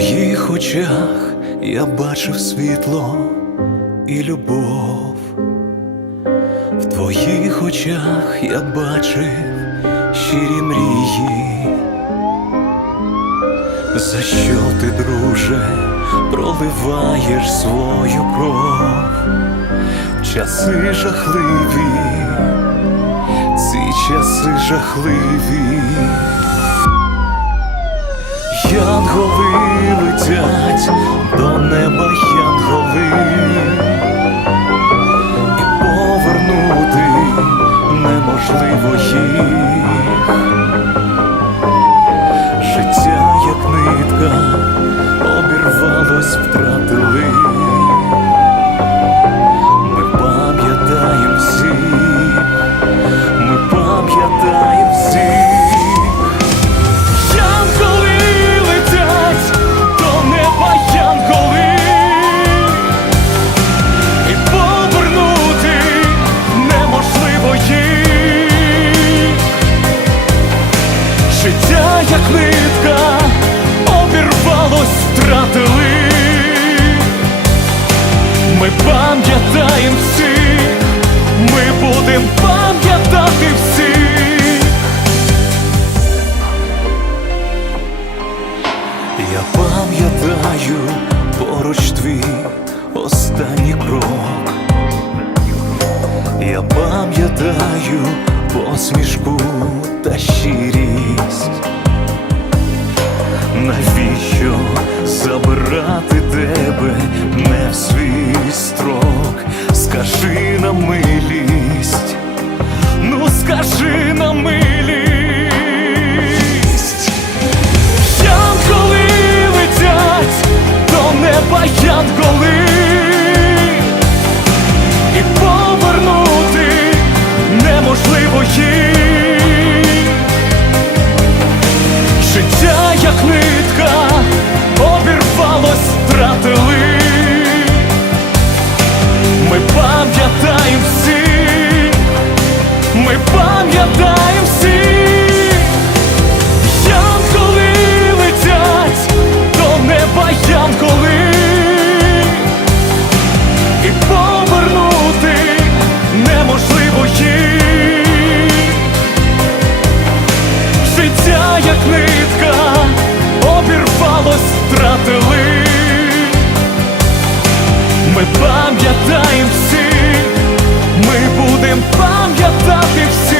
У їх очах я бачив світло і любов, в твоїх очах я бачив щирі мрії, за що ти, друже, проливаєш свою кров, часи жахливі, ці часи жахливі. Янгови летять до неба янголи. чую поруч твій останній крок, я пам'ятаю посмішку. будем пам'ятати всі.